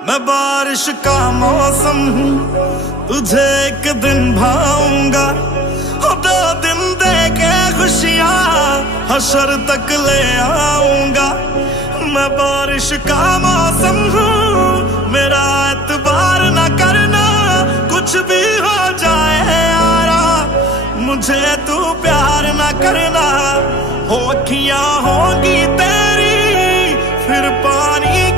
मैं बारिश का मौसम हूँ, तुझे एक दिन भाऊंगा। हो 2 दिन दे के खुशियाँ हशर तक ले आऊंगा। मैं बारिश का मौसम हूँ, मेरा एतबार न करना, कुछ भी हो जाए यारा, मुझे तू प्यार न करना। हो अखियाँ होगी तेरी फिर पानी